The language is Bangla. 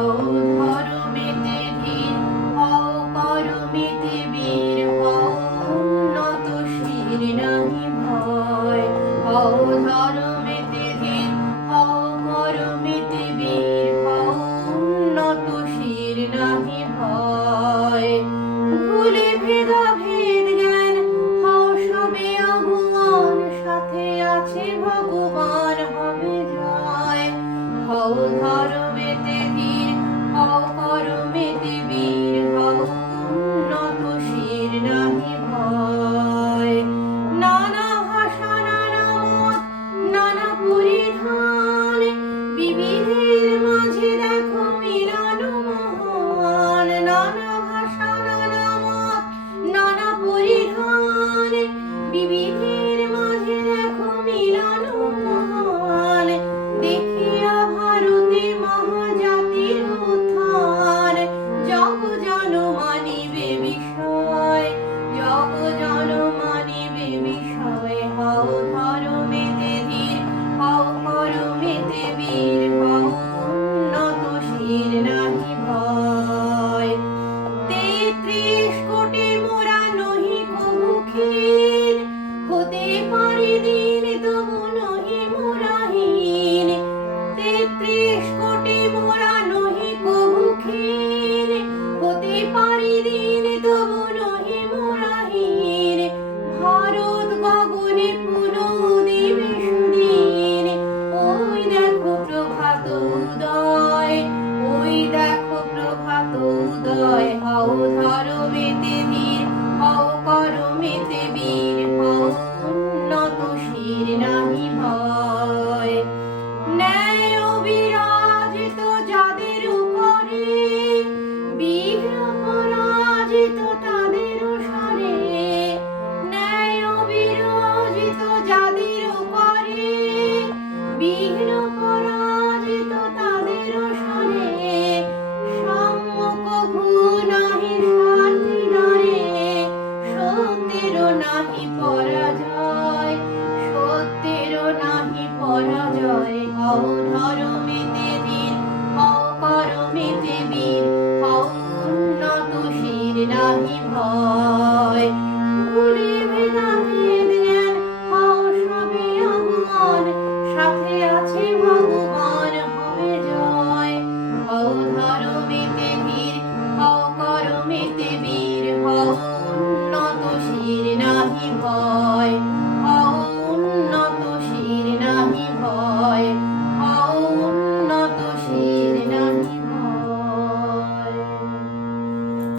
হও ধর্মেতে ধীর, হও করমেতে বীর, হও উন্নত শির নাহি ভয়। হও ধর্মেতে ধীর, হও করমেতে বীর, হও উন্নত শির নাহি ভয়। ভুলে ভেদাভেদ জ্ঞান, হও সবে আগুয়ান, সাথে আছে ভগবান হবে জয়। হও ধর্মেতে ধীর, হও